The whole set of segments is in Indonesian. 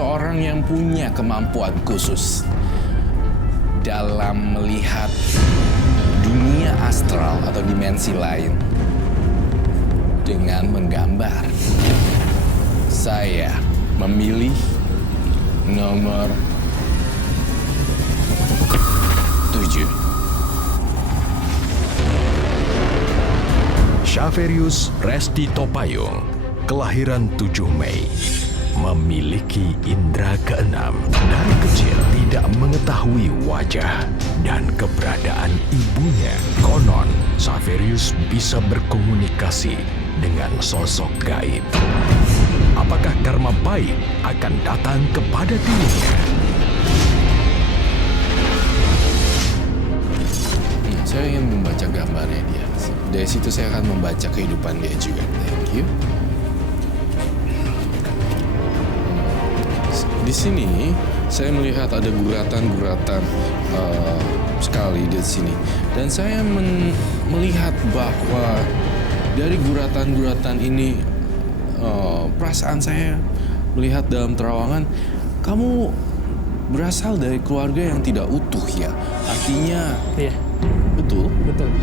seseorang yang punya kemampuan khusus dalam melihat dunia astral atau dimensi lain dengan menggambar. Saya memilih nomor 7. Xaverius Resti Topayung, kelahiran 7 Mei, memiliki indera keenam. Dari kecil tidak mengetahui wajah dan keberadaan ibunya. Konon, Xaverius bisa berkomunikasi dengan sosok gaib. Apakah karma baik akan datang kepada dirinya? Saya ingin membaca gambarnya dia. Dari situ saya akan membaca kehidupan dia juga. Thank you. Di sini saya melihat ada guratan-guratan sekali di sini. Dan saya melihat bahwa dari guratan-guratan ini perasaan saya melihat dalam terawangan, kamu berasal dari keluarga yang tidak utuh ya. Artinya, Iya. betul? Betul.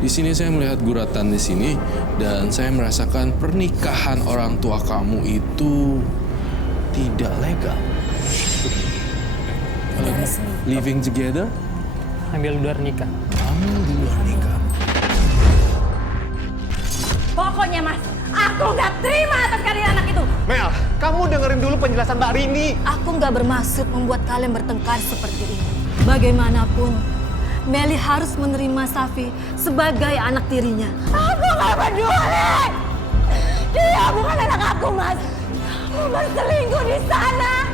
Di sini saya melihat guratan di sini dan saya merasakan pernikahan orang tua kamu itu tidak legal. Living together? Ambil luar nikah. Hamil di luar nikah. Pokoknya Mas, aku nggak terima atas kehadiran anak itu. Mel, kamu dengerin dulu penjelasan Mbak Rini. Aku nggak bermaksud membuat kalian bertengkar seperti ini. Bagaimanapun, Meli harus menerima Safi sebagai anak tirinya. Aku nggak peduli. Dia bukan anak aku, Mas. Kamu berselingkuh di sana.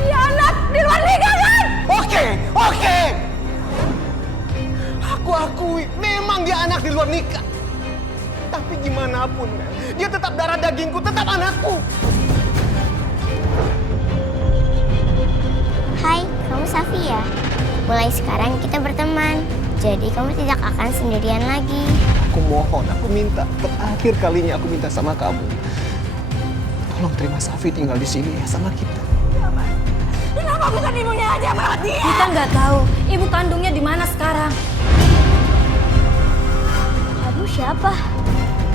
Dia anak di luar nikah, kan? Oke. Aku akui, memang dia anak di luar nikah. Tapi gimana pun, Mel, dia tetap darah dagingku, tetap anakku. Hai, kamu Safi ya? Mulai sekarang kita berteman, jadi kamu tidak akan sendirian lagi. Aku mohon, aku minta, terakhir kalinya aku minta sama kamu. Tolong terima Safi tinggal di sini ya sama kita. Kenapa bukan ibunya aja yang merawat dia? Kita nggak tahu ibu kandungnya di mana sekarang. Kamu siapa?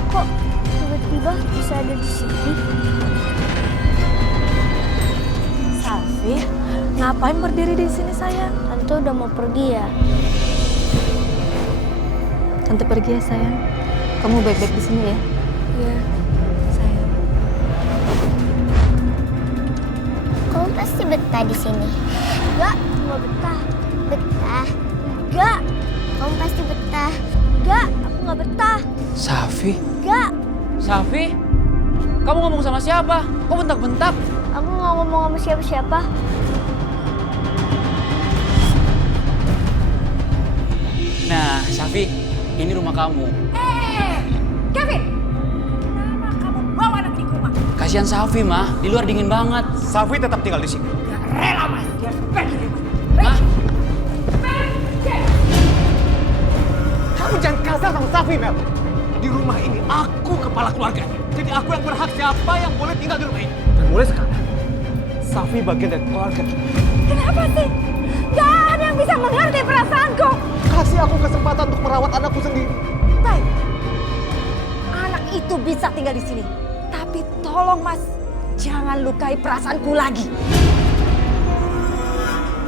Kok tiba-tiba bisa ada di sini? Safi, ngapain berdiri di sini sayang? Tante udah mau pergi ya? Tante pergi ya sayang. Kamu baik-baik di sini ya. Iya. Sayang. Kamu pasti betah di sini. Enggak, mau betah. Betah? Enggak. Kamu pasti betah. Enggak, aku nggak betah. Safi? Enggak. Safi? Kamu ngomong sama siapa? Kok bentak-bentak? Aku nggak ngomong sama siapa-siapa. Nah, Safi, ini rumah kamu. Kevin! Kenapa kamu bawa anak ini ke rumah? Kasihan Safi, Mah. Di luar dingin banget. Safi tetap tinggal di sini. Gak rela Mas, dia harus pergi dari rumah. Mah, Kamu jangan kasar sama Safi, Mel. Di rumah ini aku kepala keluarganya. Jadi aku yang berhak siapa yang boleh tinggal di rumah ini. Dan mulai sekarang, Safi bagian dari keluarga kita. Kenapa sih? Gak ada yang bisa mengerti perasaanku. Kasih aku kesempatan untuk merawat anakku sendiri. Baik, anak itu bisa tinggal di sini. Tapi tolong Mas, jangan lukai perasaanku lagi.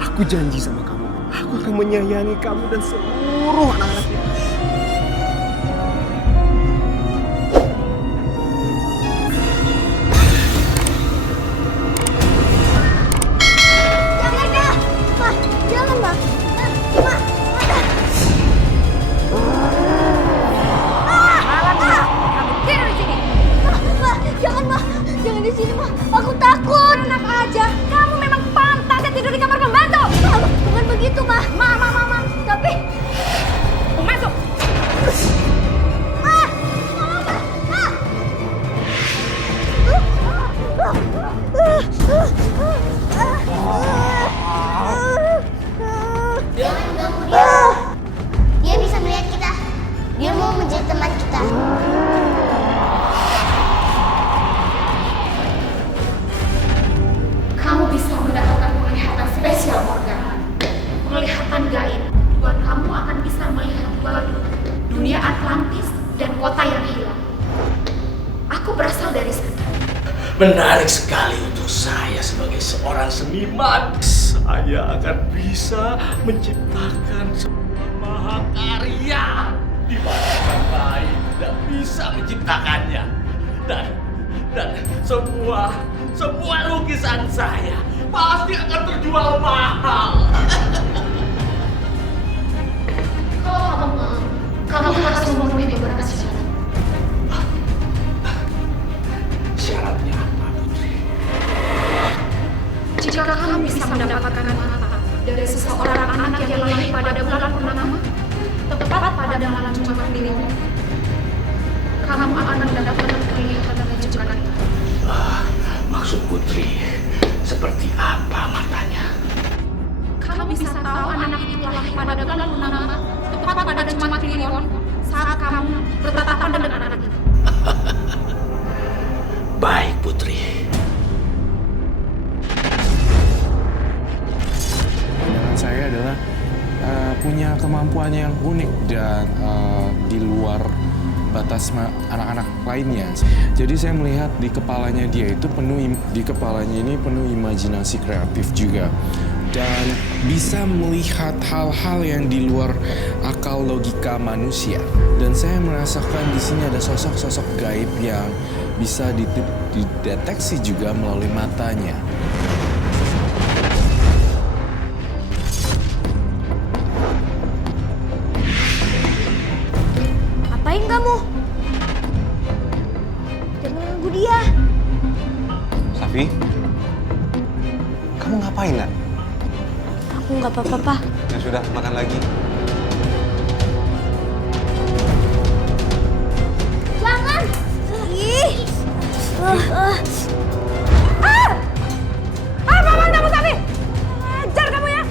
Aku janji sama kamu, aku akan menyayangi kamu dan seluruh anak-anak kita. Jangan, Kak. Ma, jangan, Ma. Ma. Tidur di sini. Ma, jangan, Ma. Jangan di sini, Ma. Aku takut. Enak aja, kamu memang pantasnya tidur di kamar pembantu. Ma, bukan begitu, Ma. Mama. Tapi... Masuk. Ma. Ma. Ma. Jangan ganggu dia. Dia bisa melihat kita. Dia mau menjadi teman kita. gaib. Tuan kamu akan bisa melihat dua dunia Atlantis dan kota yang hilang. Aku berasal dari sana. Menarik sekali untuk saya sebagai seorang seniman. Saya akan bisa menciptakan sebuah mahakarya di mana orang lain tidak bisa menciptakannya. Dan semua lukisan saya pasti akan terjual mahal. Kalau kamu mau, kamu harus memenuhi beberapa syarat. Syaratnya apa, Putri? Jika kamu bisa mendapatkan mata dari seseorang anak yang lahir pada bulan purnama, tepat pada malam Jumat Kliwon, kamu akan mendapatkan penglihatan menunjukkan itu. Maksud Putri seperti apa matanya? Kamu bisa tahu anak itu lahir pada bulan purnama, tepat pada Jumat Kliwon, saat kamu bertatapan dengan anak itu. Baik, Putri. Pandangan saya adalah punya kemampuan yang unik dan di luar batas anak-anak lainnya. Jadi saya melihat di kepalanya dia itu penuh imajinasi kreatif juga. Dan bisa melihat hal-hal yang di luar akal logika manusia. Dan saya merasakan di sini ada sosok-sosok gaib yang bisa dideteksi juga melalui matanya. Apain kamu? Jangan ganggu dia. Safi, kamu ngapain, Nak? Aku nggak apa-apa, Pak. Ya sudah, makan lagi. Jangan! Ih! Apaan kamu, Safi? Ajar kamu ya!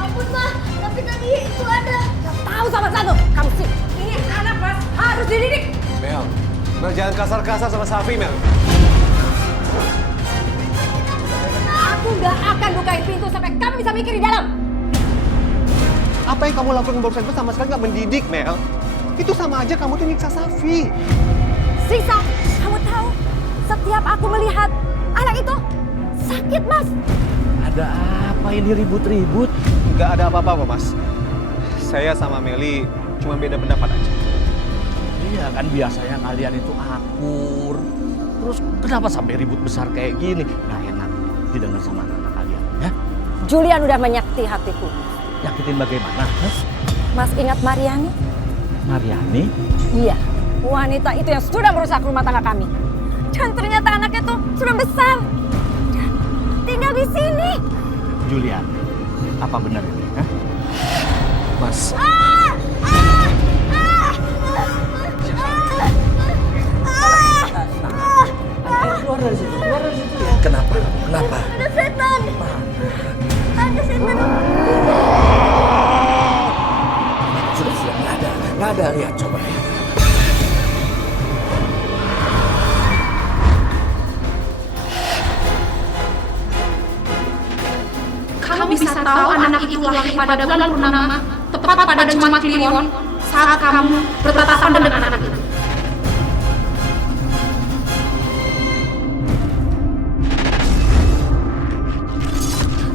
Ampun, Ma. Tapi tadi itu ada. Gak tahu sama satu. Kamu sih. Ini anak, Mas. Harus dididik. Mel, jangan kasar-kasar sama Safi, Mel. Aku nggak akan bukain pintu sampai kamu bisa mikir di dalam. Apa yang kamu lakukan barusan itu sama sekali nggak mendidik, Mel. Itu sama aja kamu tuh nyiksa Safi. Siksa, kamu tahu, setiap aku melihat anak itu sakit, Mas. Ada apa ini ribut-ribut? Nggak ada apa-apa kok, Mas. Saya sama Meli cuma beda pendapat aja. Iya kan biasanya kalian itu akur. Terus kenapa sampai ribut besar kayak gini? Nggak enak didengar sama anak-anak kalian, ya? Julian udah menyakiti hatiku. Nyakitin bagaimana? Hah? Mas ingat Mariani? Mariani? Iya, wanita itu yang sudah merusak rumah tangga kami. Dan ternyata anaknya tuh sudah besar. Dan tinggal di sini. Julian, apa benar ini? Hah? Mas, Keluar dari situ ya. Kenapa? Ada setan. Ada setan. Sudah, nggak ada. Lihat, coba ya. Kamu bisa tahu anak itu lahir pada bulan purnama, tepat pada Jumat Kliwon, saat kamu bertatapan dengan anak itu.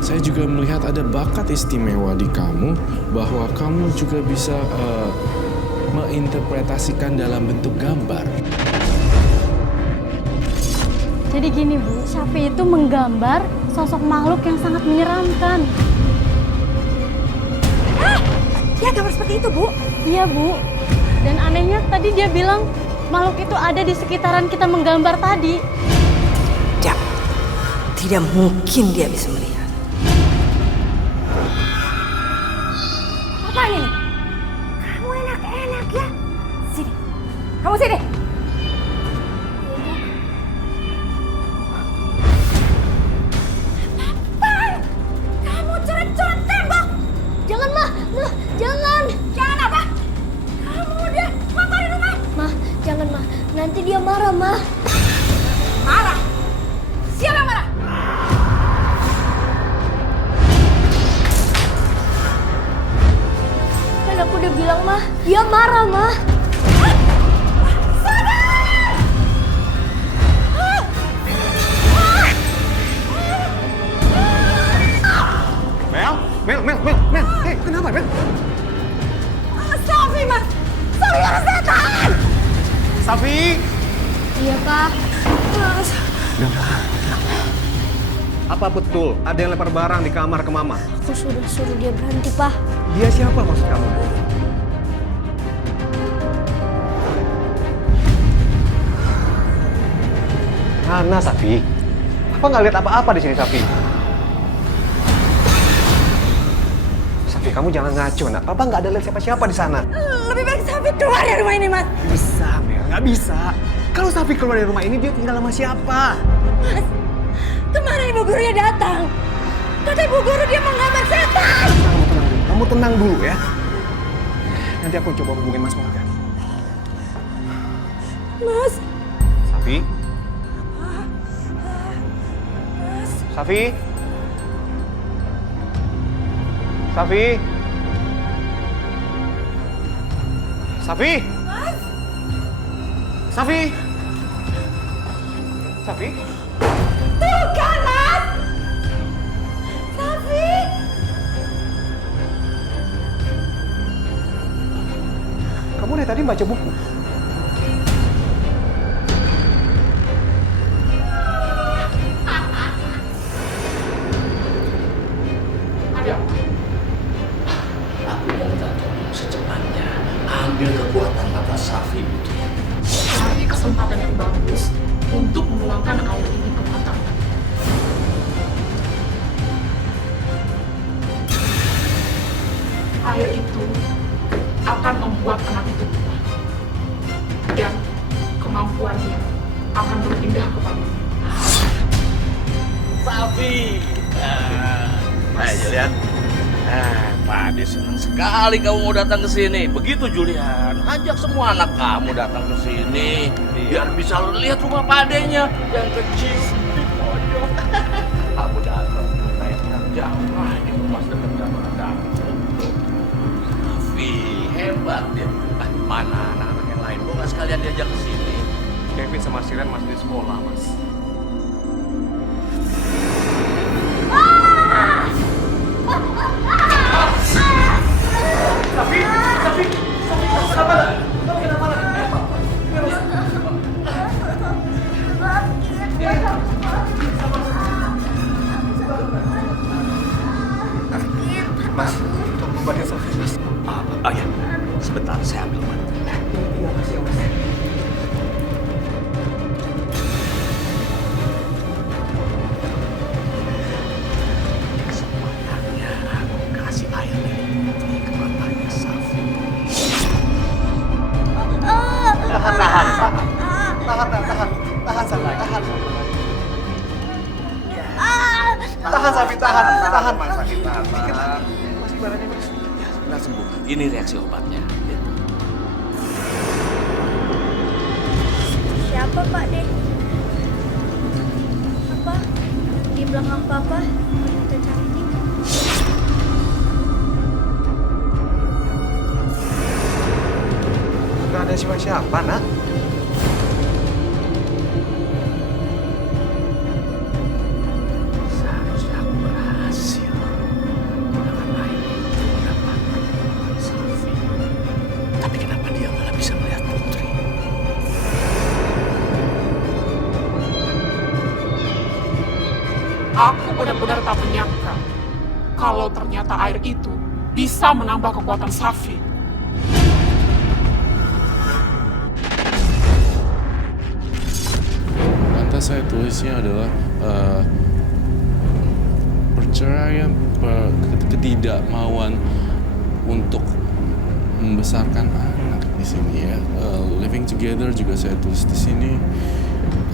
Saya juga melihat ada bakat istimewa di kamu, bahwa kamu juga bisa menginterpretasikan dalam bentuk gambar. Jadi gini Bu, Safi itu menggambar sosok makhluk yang sangat menyeramkan. Dia gambar seperti itu, Bu? Iya Bu, dan anehnya tadi dia bilang makhluk itu ada di sekitaran kita menggambar tadi. Tidak mungkin dia bisa melihat. Apa ini? Kamu enak-enak ya? Sini. Kamu sini. Apaan? Kamu coret-coret tembok. Jangan, Ma. Ma, jangan. Jangan apa? Kamu udah kotorin rumah. Ma, jangan, Ma. Nanti dia marah, Ma. Marah? Siapa yang marah? bilang, mah. Dia marah, mah. Mel. Hei, kenapa, Mel? Safi, Mas! Safi harus datang! Safi! Iya, Pak. Mas, Apa betul ada yang lempar barang di kamar ke Mama? Aku sudah suruh dia berhenti, Pak. Dia siapa maksud kamu? Mana, Safi? Papa nggak lihat apa-apa di sini, Safi. Safi, kamu jangan ngaco, nak. Papa nggak ada lihat siapa-siapa di sana. lebih baik Safi keluar dari rumah ini, Mas. Bisa, Mel. Nggak bisa. Kalau Safi keluar dari rumah ini, dia tinggal sama siapa? Mas, kemarin ibu gurunya datang. Kata ibu guru dia mau ngamar setan. Kamu tenang dulu ya. Nanti aku coba hubungin Mas Morgan. Mas, Safi? Safi? Safi? Safi? Safi? Safi? tuh kan, Mas. Safi. Kamu dari tadi baca buku? Aku minta tolong secepatnya ambil kekuatan mata Safi itu. Cari kesempatan yang bagus untuk menuangkan air ini ke mata. Air itu akan membuat anak itu kuat. Dan kemampuannya akan berpindah kepada Safi. Ayo lihat. Pak Ade senang sekali kamu mau datang ke sini. Begitu Julian, ajak semua anak kamu datang ke sini biar bisa lihat rumah Pak Ade-nya yang kecil di pojok. Kamu datang kayak orang Jawa di rumah dekat sama Anda. Safi, hebat ya. Mana anak-anak yang lain? Mau nggak sekalian diajak ke sini? Kevin sama Siren masih di sekolah, Mas. Mas, tolong obatin Safi, Mas. Oh ya, sebentar saya ambil obat. Terima kasih ya, Mas. Semuanya aku kasih air ini ke matanya Safi. Tahan, Safi, tahan. Tahan, Safi, tahan. Mas, sakit tahan. Masih badannya, Mas. Ya, sebentar sembuh. Ini reaksi obatnya. Ya. Siapa, Pak De? Apa? Di belakang Papa, wanita cantik. Nggak ada siapa-siapa, nak. Seharusnya aku berhasil menekan lain itu mendapatkan kekuatan Safi. Tapi kenapa dia malah bisa melihat Putri? Aku benar-benar tak menyangka kalau ternyata air itu bisa menambah kekuatan Safi. Lantas saya tulisnya adalah perceraian, ketidakmauan untuk membesarkan anak di sini ya. Living together juga saya tulis di sini.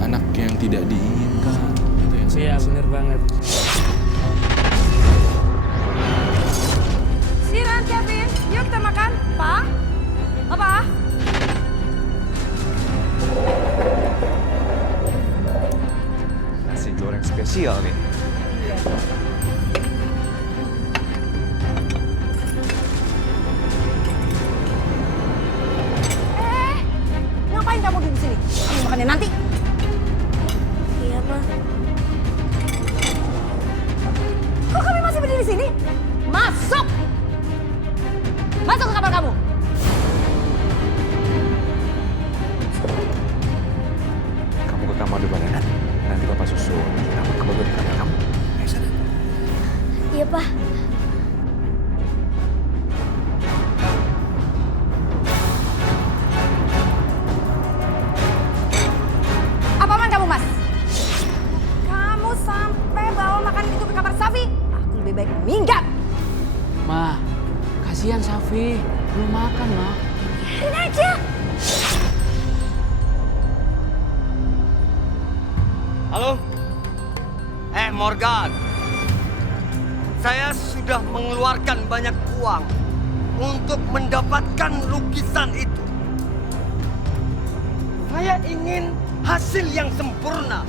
Anak yang tidak diinginkan. Itu yang saya tulis. Bener banget. Siran, Kevin, yuk kita makan. Pa? Apa? Nasi goreng spesial nih. Kasihan Safi, belum makan, Mak. Biarin aja. Halo? Morgan. Saya sudah mengeluarkan banyak uang untuk mendapatkan lukisan itu. Saya ingin hasil yang sempurna.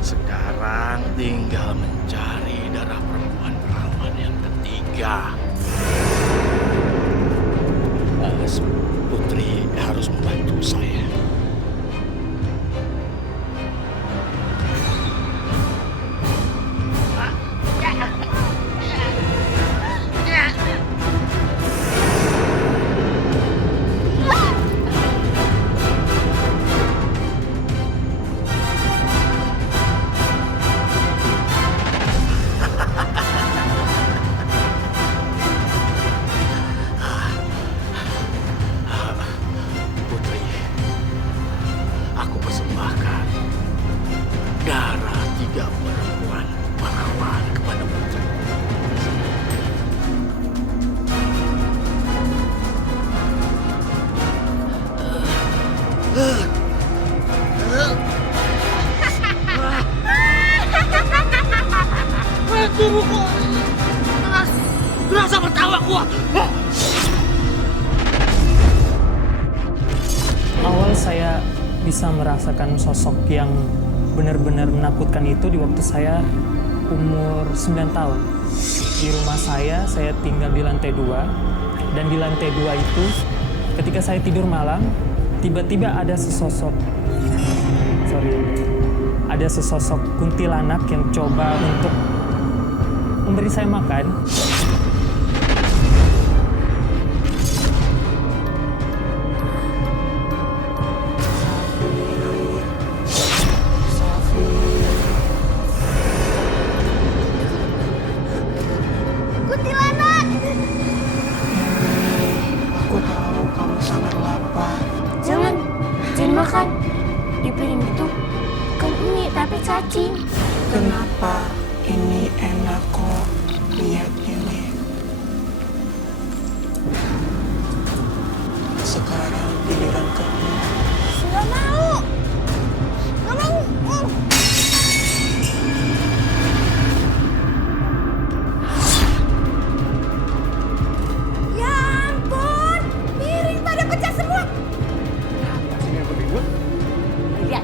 Sekarang tinggal mencari darah perempuan perawan yang ketiga. Putri harus membantu saya. Putri, aku persembahkan darah 3 perempuan perawan kepada Putri. Terasa bertawa gua. Awal saya bisa merasakan sosok yang benar-benar menakutkan itu di waktu saya umur 9 tahun. Di rumah saya tinggal di lantai 2. Dan di lantai 2 itu, ketika saya tidur malam, tiba-tiba ada sesosok kuntilanak yang coba untuk memberi saya makan. Kuntilanak! Aku tahu kamu sangat lapar. Jangan makan. Di piring itu bukan mie, tapi cacing. Kenapa ini enak kok? Lihat ini. Sekarang giliran kamu. Nggak mau. Ya ampun, piring pada pecah semua. Lihat,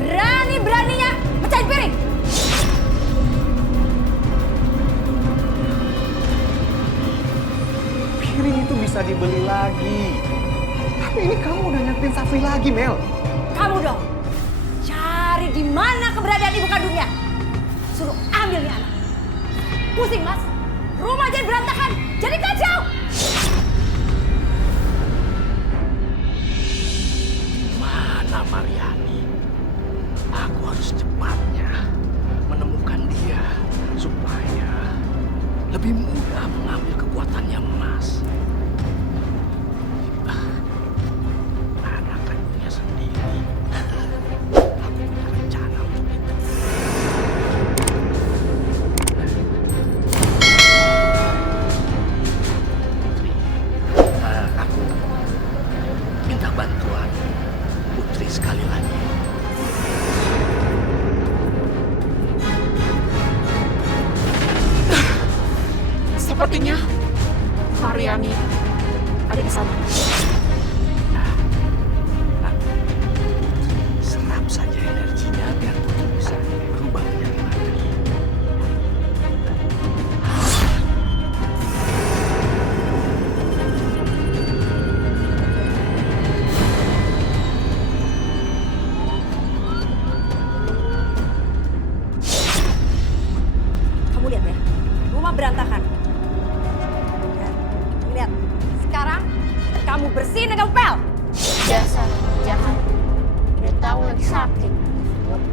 berani-beraninya pecahin piring. Piring itu bisa dibeli lagi. Tapi ini kamu udah nyakitin Safi lagi, Mel. Kamu dong, cari di mana keberadaan ibu kandungnya. Suruh ambil nih anak. Pusing, Mas. Rumah jadi berantakan, jadi kacau. Mana Mariani? Aku harus cepatnya menemukan dia supaya lebih mudah mengambil kekuatannya emas. Anak kandungnya sendiri. Aku punya rencana untuk itu. Putri, aku minta bantuan Putri sekali lagi. Sepertinya Mariani ada di sana. Serap saja energinya biar Putri bisa berubah menjadi materi. Kamu lihat ya, rumah berantakan. Lihat, sekarang kamu bersihin dan kamu pel. Biasa, jangan. Udah tahu lagi sakit.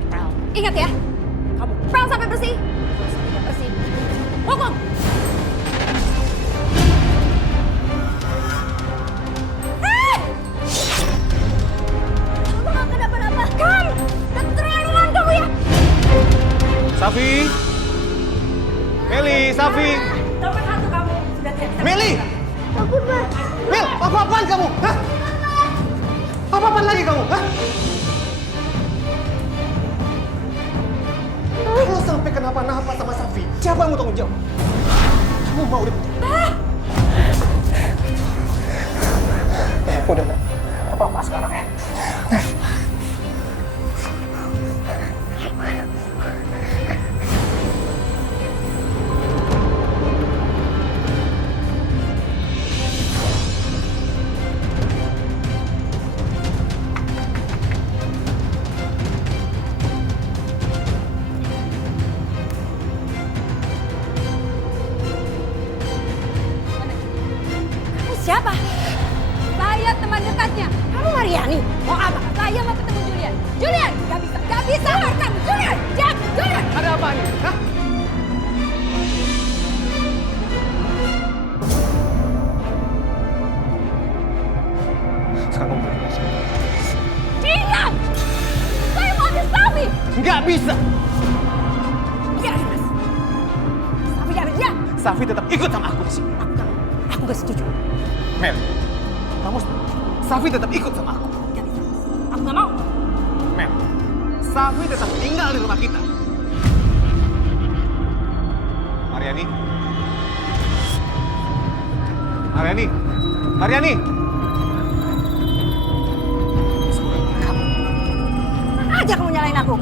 Pel. Ingat ya, kamu pel sampai bersih. Kalau sampai tidak bersih, hukum. Kamu gak kenapa-napa kan? Keterlaluan kamu ya. Safi! Meli, Safi! Safi! Topan hantu kamu sudah tidak bisa. Meli! Takut, Pak. Mel, apa-apaan kamu? Hah? Apa-apaan lagi kamu? Hah? Kalau sampai kenapa-napa sama Safi, siapa yang mau tanggung jawab? Kamu mau dipecat? Udah, Nak. Apa-apa sekarang ya? Siapa? Saya teman dekatnya. Kamu Mariani? Mau apa? Saya mau ketemu Julian. Julian, gak bisa makan. Julian, jangan, Julian. Ada apa nih? Hah? Sekarang kamu pergi. Diam! Saya mau ke Safi. Nggak bisa! Biarin, Mas. Safi gak ada. Safi tetap ikut sama aku di sini. Aku gak setuju. Mel, kamu Safi tetap ikut sama aku. Gak bisa, Mas. Aku gak mau. Mel, Safi tetap tinggal di rumah kita. Mariani? Mariani? Mariani? Aja kamu nyalain aku.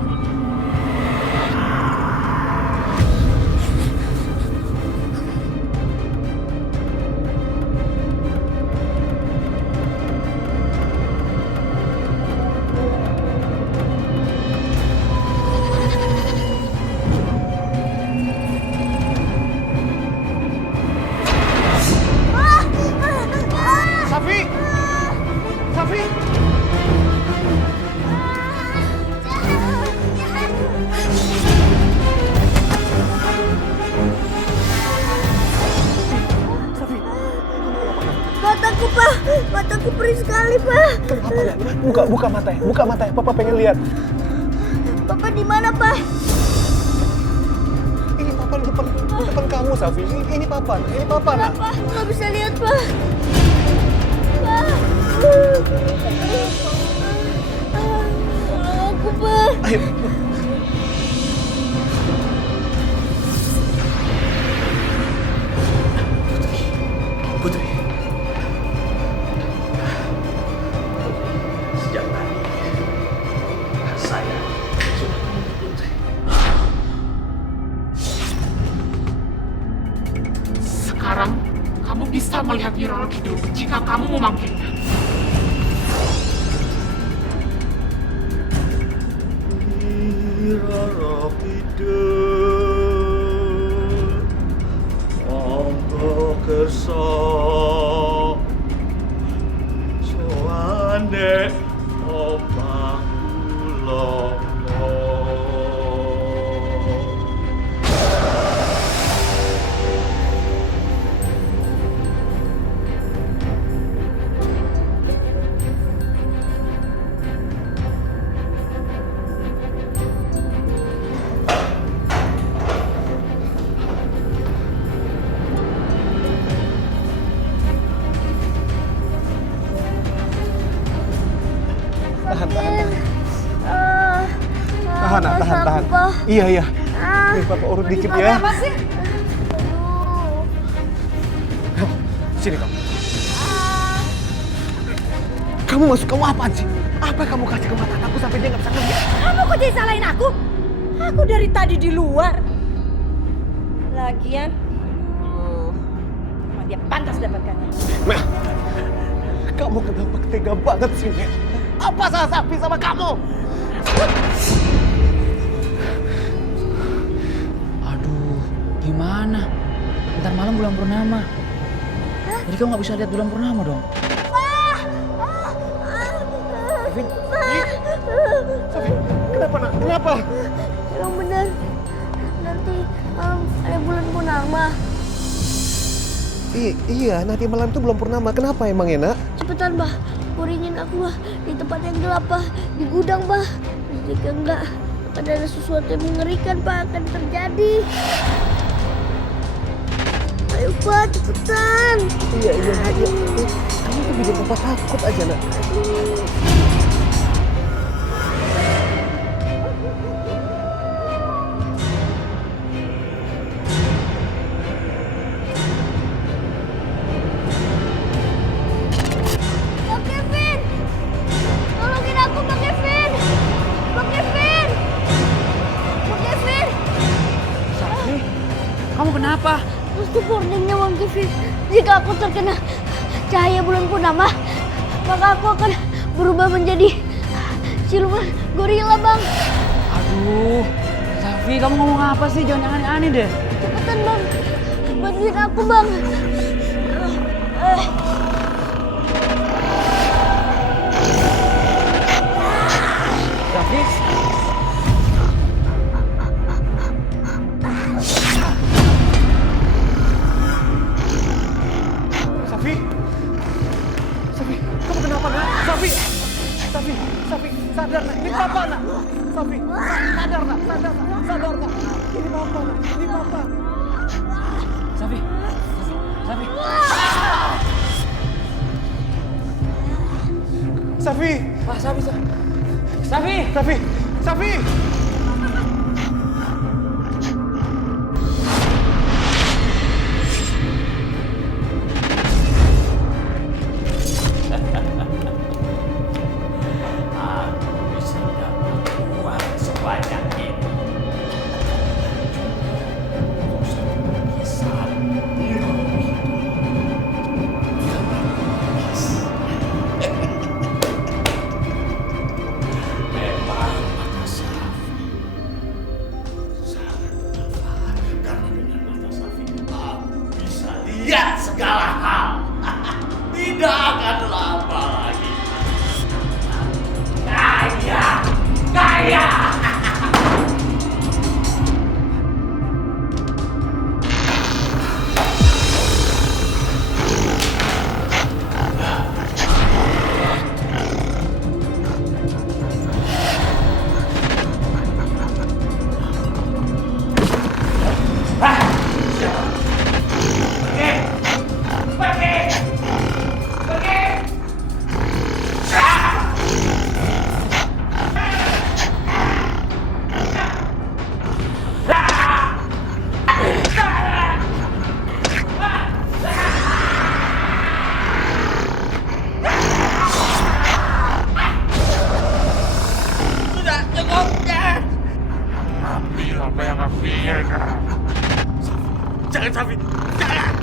Safi! Safi! Mataku, Pak. Mataku perih sekali, Pak. Kenapa ya? Buka matanya. Papa pengen lihat. Papa di mana, Pak? Ini Papa di depan kamu, Safi. Ini Papa, nak. Pak, nggak bisa lihat, Pak. Pak. Aku, Pak. Ayo. Putri. Sejak tadi saya sudah menunggu Putri. Sekarang kamu bisa melihat Nyi Kidul jika kamu memanggilnya. Roro Kidul, monggo kersa soane omah kula. Tahan. Iya. Nih, Papa urut dikit ya. Apa sih? Sini kamu. Kamu apaan sih? Apa yang kamu kasih ke mata anakku sampai dia nggak bisa ngeliat? Kamu kok jadi salahin aku? Aku dari tadi di luar. Lagian, emang dia pantas dapatkannya. Mel, kamu kenapa tega banget sih, Mel? Apa salah Safi sama kamu? Aduh, gimana? Ntar malam bulan purnama. Jadi kamu nggak bisa lihat bulan purnama dong. Safi, kenapa nak? Kenapa? Emang benar. Nanti ada bulan purnama. Iya, nanti malam itu belum purnama. Kenapa emang ya, nak? Cepetan, Bah. Kuringin aku, Bah. Di tempat yang gelap, Bah. Di gudang, Bah. Jika enggak, akan ada sesuatu yang mengerikan, Pak. Akan terjadi. Papa, cepetan. Iya. Kamu tuh bikin papa takut aja, nak. Bang Kevin! Tolongin aku, Bang Kevin! Bang Kevin! Bang Kevin! Safi, kamu kenapa? Itu warningnya Bang Kevin. Jika aku terkena cahaya bulan purnama, maka aku akan berubah menjadi siluman gorila, Bang. Aduh, Safi, kamu ngomong apa sih? Jangan yang aneh-aneh deh. Cepetan, Bang. Bantuin aku, Bang. Safi? Safi, kamu kenapa, nak? Safi, sadar, nak. Ini papa, nak. Safi, sadar, nak. Sadar, nak. Ini papa, nak. Ini papa. Safi. Safi, Ah, Safi. Safi. Safi. Aku bisa dapat uang sebanyak itu. Bisa di rumah itu. Memang mata Safi sangat bermanfaat karena dengan mata Safi aku bisa lihat segala hal. Tidak akan lama lagi. Kaya. Sudah cukup, jangan. Ambil apa yang aku inginkan. Jangan, Safi. Jangan.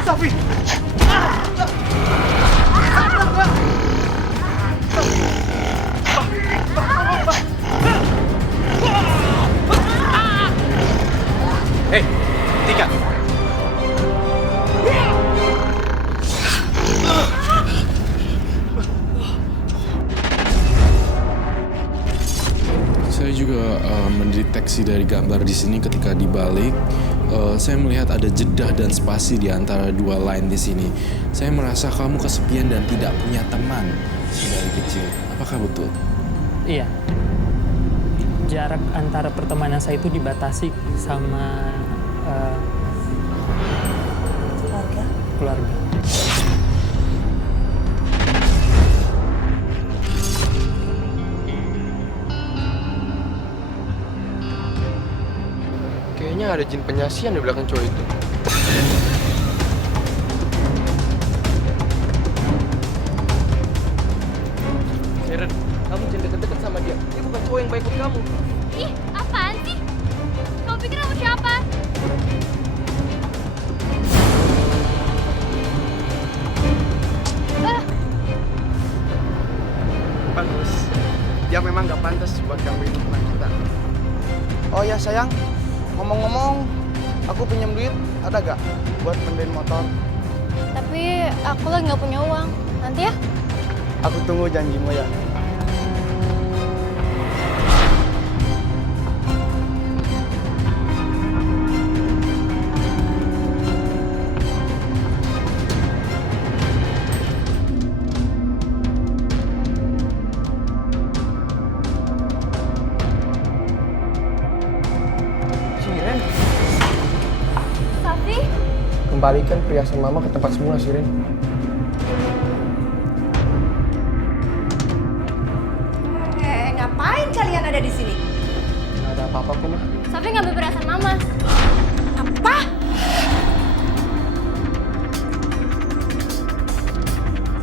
Safi. Hei, Tika. Saya juga mendeteksi dari gambar di sini ketika dibalik, saya melihat ada jeda dan spasi di antara dua line di sini. Saya merasa kamu kesepian dan tidak punya teman dari kecil. Apakah betul? Iya. Jarak antara pertemanan saya itu dibatasi sama keluarga. Kayaknya ada jin penyasian di belakang cowok itu. Sharon, kamu jangan deket-deket sama dia. Dia bukan cowok yang baik buat kamu. Ih, apaan sih? Kau pikir aku siapa? Bagus. Dia memang gak pantas buat kamu itu teman kita. Oh ya sayang, Ngomong-ngomong, aku pinjam duit, ada gak buat benerin motor? Tapi aku lagi nggak punya uang. Nanti ya? Aku tunggu janjimu ya. Siren, Safi? kembalikan perhiasan mama ke tempat semula, Siren. Ngapain kalian ada di sini? Nggak ada apa-apa kok, Ma. Safi ngambil perhiasan mama. Apa?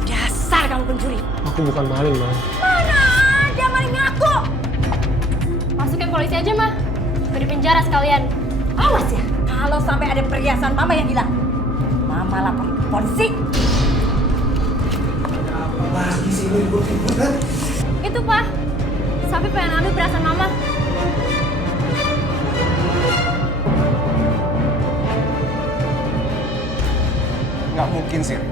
Dasar kamu pencuri. Aku bukan maling, Ma. Mana ada maling ngaku? Masukin polisi aja, mah. Di penjara sekalian. Awas ya, kalau sampai ada perhiasan mama yang hilang. Mama lapor ke polisi. Lagi sih ini ribut-ribut kan? Itu, Pak. Safi pengen ambil perhiasan mama. Nggak mungkin, Siren.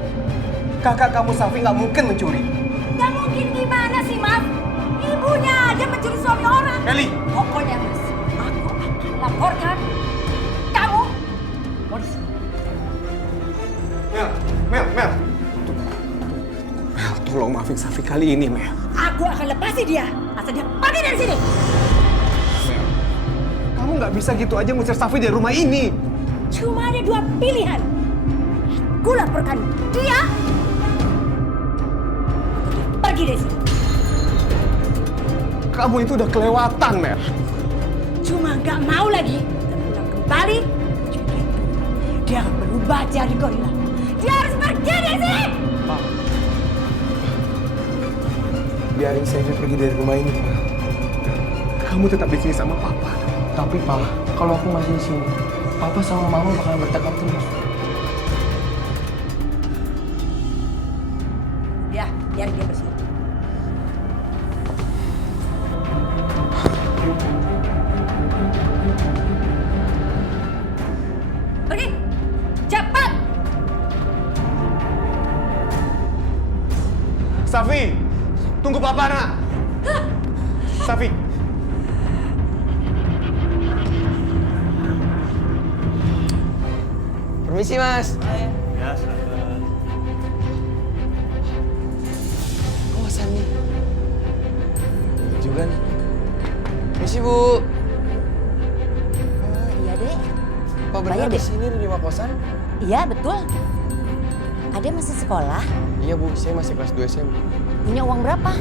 Kakak kamu Safi nggak mungkin mencuri. Gak mungkin gimana sih, Mas? Ibunya aja mencuri suami orang. Meli! Pokoknya, Mas, aku akan laporkan kamu polisi. Mel. Mel, tolong maafin Safi kali ini, Mel. Aku akan lepasi dia asal dia pergi dari sini. Mel, kamu nggak bisa gitu aja ngusir Safi dari rumah ini. Cuma ada dua pilihan. Aku laporkan dia atau dia pergi dari sini. Kamu itu udah kelewatan, Mel. Cuma gak mau lagi dan pulang kembali. Dia akan berubah jadi gorila. Dia harus pergi dari sini. Pak, biarin Safi pergi dari rumah ini, Pak. Kamu tetap di sini sama Papa. Tapi, Pak, kalau aku masih di sini, Papa sama Mama bakalan bertengkar terus. Ya, biar dia bersih. Pergi, cepat. Safi, tunggu Papa, nak. Safi. Permisi, Mas. Ya, silakan. Oh, Sani. Juga nih. Permisi, Bu. Iya, Dek. Apa benar di sini di rumah kosan? Iya, betul. Ade masih sekolah? Iya, Bu. Saya masih kelas 2 SMP. Punya uang berapa?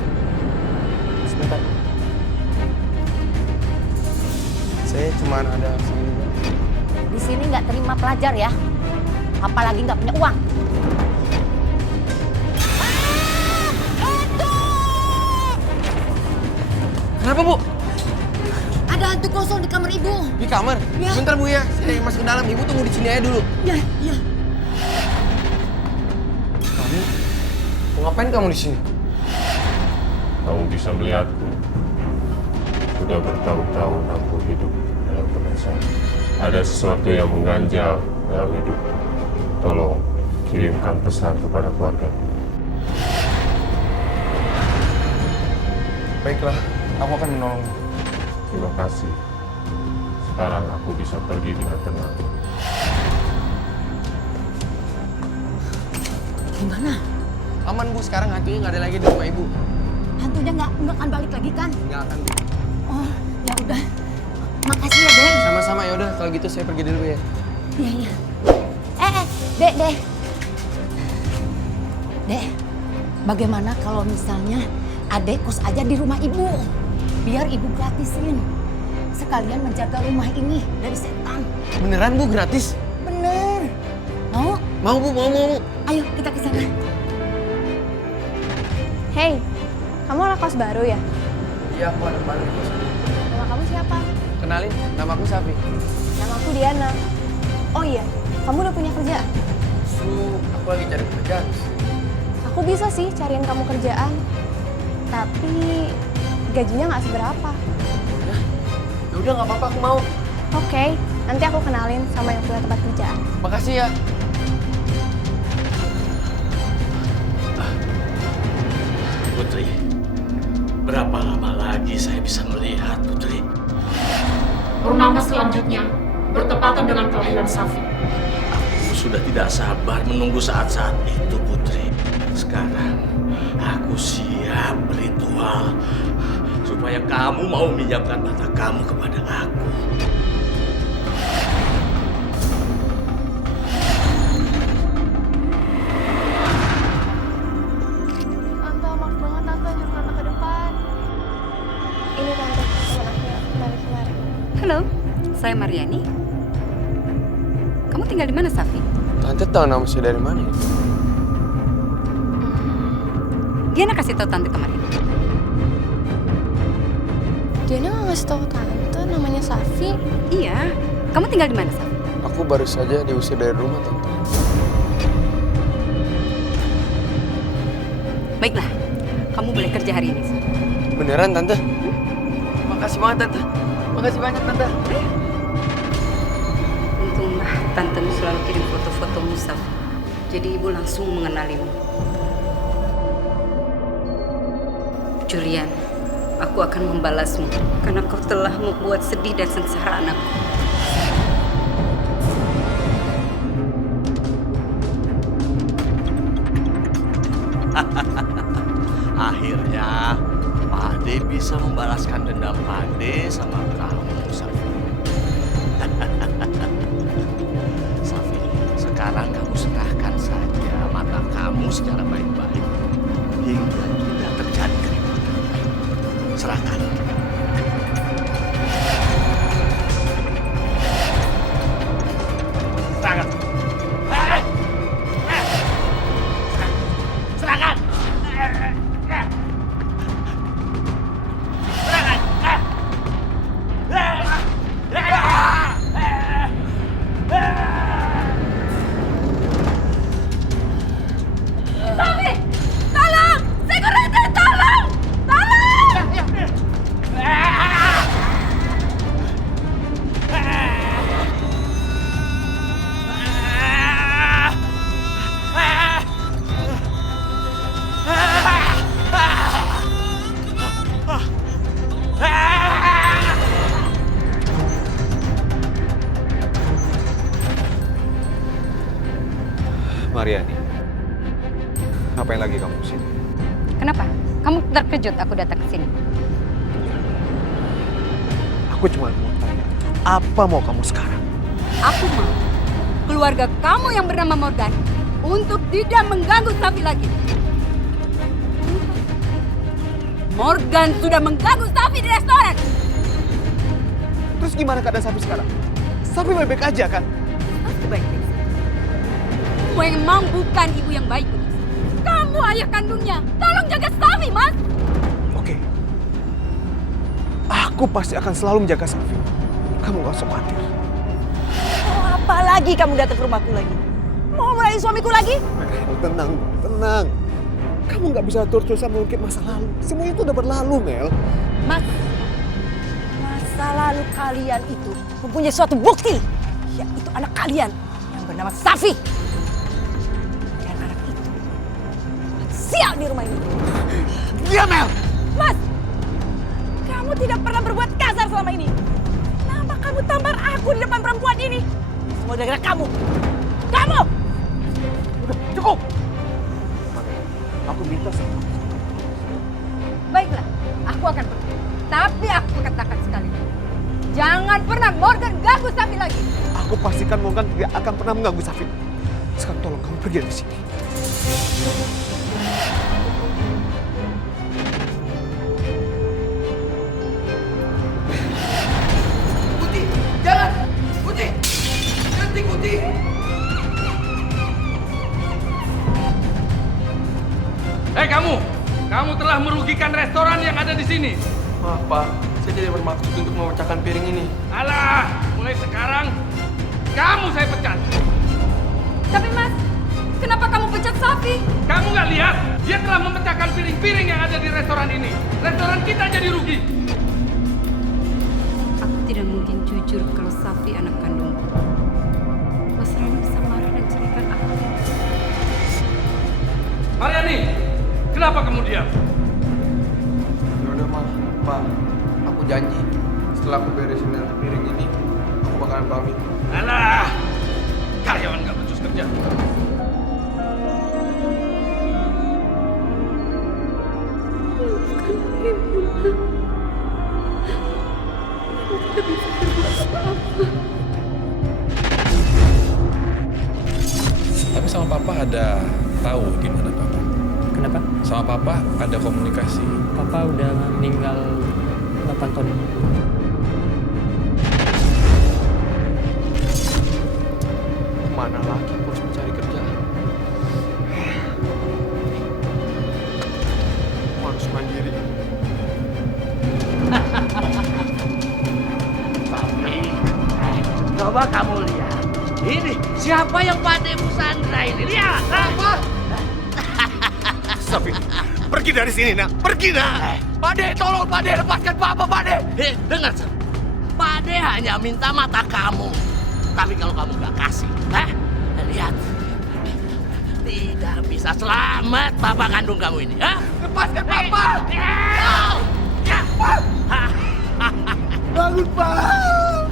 Sebentar. Saya cuma ada segini, Bu. Di sini nggak terima pelajar ya. Apalagi nggak punya uang. Kenapa, Bu? Ada hantu kosong di kamar ibu. Di kamar? Ya. Bentar, Bu, ya. Saya masuk ke dalam. Ibu tunggu di sini aja dulu. Ya, ya. Kamu? Mau ngapain kamu di sini? Kamu bisa melihatku. Sudah bertahun-tahun aku hidup dalam penasaran. Ada sesuatu yang mengganjal dalam hidup. Tolong kirimkan pesan kepada keluarga. Baiklah, aku akan menolongmu. Terima kasih. Sekarang aku bisa pergi dengan tenang. Gimana? Aman, Bu. Sekarang hantunya nggak ada lagi di rumah Ibu. Hantunya nggak akan balik lagi kan? Nggak akan, Bu. Oh, ya udah. Makasih ya, Dek. Sama-sama, ya udah. Kalau gitu saya pergi dulu, ya. Iya, iya. Dek. Dek, bagaimana kalau misalnya Adek kos aja di rumah ibu? Biar ibu gratisin. Sekalian menjaga rumah ini dari setan. Beneran, Bu? Gratis? Bener. Mau? Mau, Bu. Mau. Ayo kita ke sana. Hey, kamu anak kos baru ya? Iya, aku anak baru di kosan. Nama kamu siapa? Kenalin, nama aku Safi. Nama aku Diana. Oh iya, kamu udah punya kerjaan? Aku lagi cari pekerjaan. Aku bisa sih cariin kamu kerjaan. Tapi gajinya nggak seberapa. Ya udah, nggak apa-apa, aku mau. Oke, Nanti aku kenalin sama yang punya tempat kerjaan. Makasih ya. Putri, berapa lama lagi saya bisa melihat Putri? Purnama selanjutnya bertepatan dengan kelahiran Safi. Aku sudah tidak sabar menunggu saat-saat itu, Putri. Sekarang aku siap berritual supaya kamu mau minjamkan mata kamu kepada aku. Tante, maaf banget Tante nyuruh Tante ke depan. Ini Tante, teman aku yang kembali kemarin. Halo, saya Mariani. Kamu tinggal di mana, Safi? Tante tahu nama saya dari mana? Diana kasih tahu tante kemarin. Diana nggak ngasih tahu Tante namanya Safi. Iya, kamu tinggal di mana, Safi? Aku baru saja diusir dari rumah, Tante. Baiklah, kamu boleh kerja hari ini. Beneran, Tante? Makasih banget, Tante. Makasih banyak, Tante. Untunglah tantemu selalu kirim foto-fotomu, Safi. Jadi ibu langsung mengenalimu. Julian, aku akan membalasmu karena kau telah membuat sedih dan sengsara anakku. Akhirnya, Pade bisa membalaskan dendam Pade sama kamu, Safi. Safi, sekarang kamu serahkan saja mata kamu secara baik-baik hingga tidak terjadi keributan. Serahkan. Serahkan. Serahkan. Safi! Tolong! Security, tolong! Tolong! Mariani, ngapain lagi kamu di sini? Kenapa? Kamu terkejut aku datang ke sini. Aku cuma mau tanya, apa mau kamu sekarang? Aku mau keluarga kamu yang bernama Morgan untuk tidak mengganggu Safi lagi. Morgan sudah mengganggu Safi di restoran. Terus gimana keadaan Safi sekarang? Safi baik-baik aja kan? Pasti baik-baik. Memang bukan ibu yang baik. Kamu ayah kandungnya. Tolong jaga Safi, Mas. Oke. Aku pasti akan selalu menjaga Safi. Kamu gak usah khawatir. Mau apa lagi kamu datang ke rumahku lagi? Mau meraih suamiku lagi? Tenang, tenang. Kamu gak bisa terus-terusan mengungkit masa lalu. Semua itu udah berlalu, Mel. Mas, masa lalu kalian itu mempunyai suatu bukti. Yaitu anak kalian yang bernama Safi. Dan anak itu sial di rumah ini. Dia, Mel! Mas, kamu tidak pernah berbuat kasar selama ini. Kenapa kamu tampar aku di depan perempuan ini? Semua gara-gara kamu. Kamu! Udah, cukup! Aku minta sama kamu. Baiklah, aku akan pergi. Tapi aku katakan sekali, jangan pernah Morgan ganggu Safi lagi. Aku pastikan Morgan tidak akan pernah mengganggu Safi. Sekarang tolong kamu pergi dari sini. Kuti, jangan! Kuti! Berhenti, Kuti! Hei kamu! Kamu telah merugikan restoran yang ada di sini. Maaf, Pak. Saya tidak bermaksud untuk memecahkan piring ini. Alah, mulai sekarang kamu saya pecat. Tapi Mas, kenapa kamu pecat Safi? Kamu nggak lihat? Dia telah memecahkan piring-piring yang ada di restoran ini. Restoran kita jadi rugi. Aku tidak mungkin jujur jujur kalau Safi anak kandungku, Mas Reno bisa marah dan ceraikan aku. Mariani, kenapa kamu diam? Ya udah mah, Pak. Aku janji setelah aku beresin nanti piring ini, aku bakalan pamit. Alah, karyawan gak becus kerja. Tapi sama papa ada tahu di mana papa? Kenapa? Sama papa ada komunikasi. Papa udah meninggal 8 tahun. Kemana lagi aku harus mencari kerjaan? Aku harus mandiri. Tapi, coba kamu lihat. Ini siapa yang pandai Sandra ini? Lihat. Apa? Safi, pergi dari sini, nak. Pergi, nak. Pade, tolong Pade, lepaskan Papa, Pade. Dengar, Sam. Pade hanya minta mata kamu. Tapi kalau kamu gak kasih, lihat. Tidak bisa selamat Papa kandung kamu ini. Lepaskan Papa. Bangun, Pak.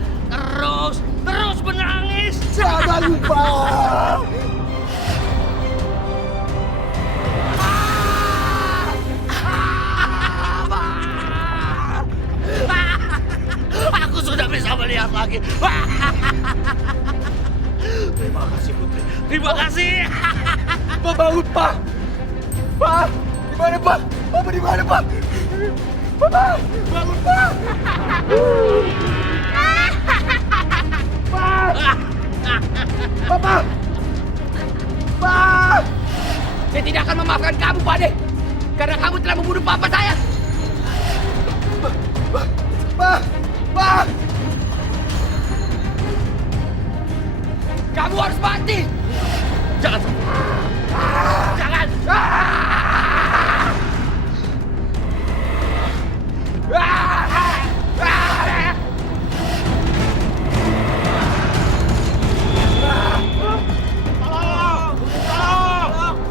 Terus menangis. Jangan lupa. Aku sudah bisa melihat lagi. Terima kasih, Putri. Terima kasih. Pak, bangun, Pak. Pak, di mana, Pak? Papa di mana, Pak? Papa, bangun, Pak. Papa! Pak! Saya tidak akan memaafkan kamu, Pade. Karena kamu telah membunuh papa saya. Pak! Kamu harus mati! Jangan! Jangan!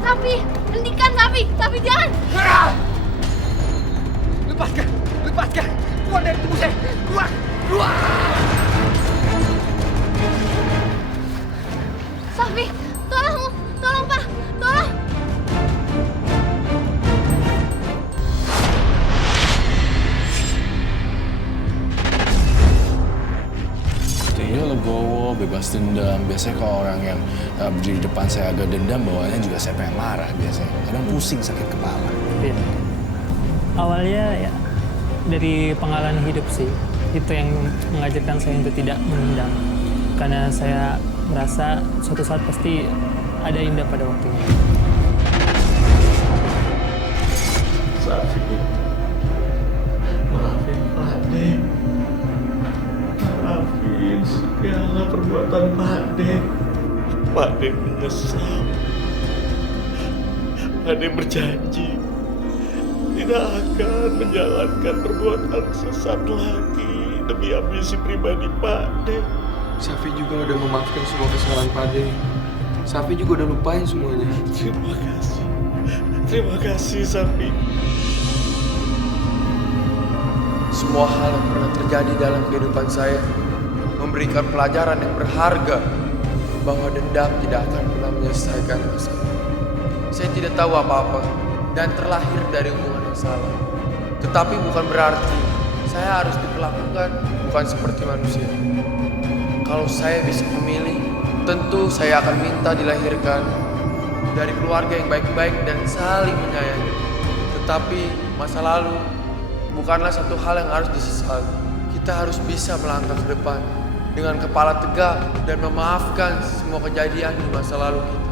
Safi, hentikan Safi! Safi, jangan! Lepaskan! Keluar dari tubuh saya! Keluar! Safi, tolong Pak! Tolong! Dia legowo, bebas dendam. Biasanya kalau orang yang berdiri di depan saya agak dendam, bawaannya juga saya pengen marah biasanya. Kadang pusing, sakit kepala. Iya. Awalnya ya dari pengalaman hidup sih. Itu yang mengajarkan saya untuk tidak menendam. Karena saya merasa suatu saat pasti ada indah pada waktunya. Safi, maafin Pade. Maafin segala perbuatan Pade. Pade menyesal. Pade berjanji tidak akan menjalankan perbuatan sesat lagi demi ambisi pribadi Pade. Safi juga udah memaafkan semua kesalahan Pade. Safi juga udah lupain semuanya. Terima kasih. Terima kasih, Safi. Semua hal yang pernah terjadi dalam kehidupan saya memberikan pelajaran yang berharga bahwa dendam tidak akan pernah menyelesaikan masalah. Saya tidak tahu apa-apa dan terlahir dari hubungan yang salah. Tetapi bukan berarti saya harus diperlakukan bukan seperti manusia. Kalau saya bisa memilih, tentu saya akan minta dilahirkan dari keluarga yang baik-baik dan saling menyayangi. Tetapi masa lalu bukanlah satu hal yang harus disesali. Kita harus bisa melangkah ke depan dengan kepala tegak dan memaafkan semua kejadian di masa lalu kita.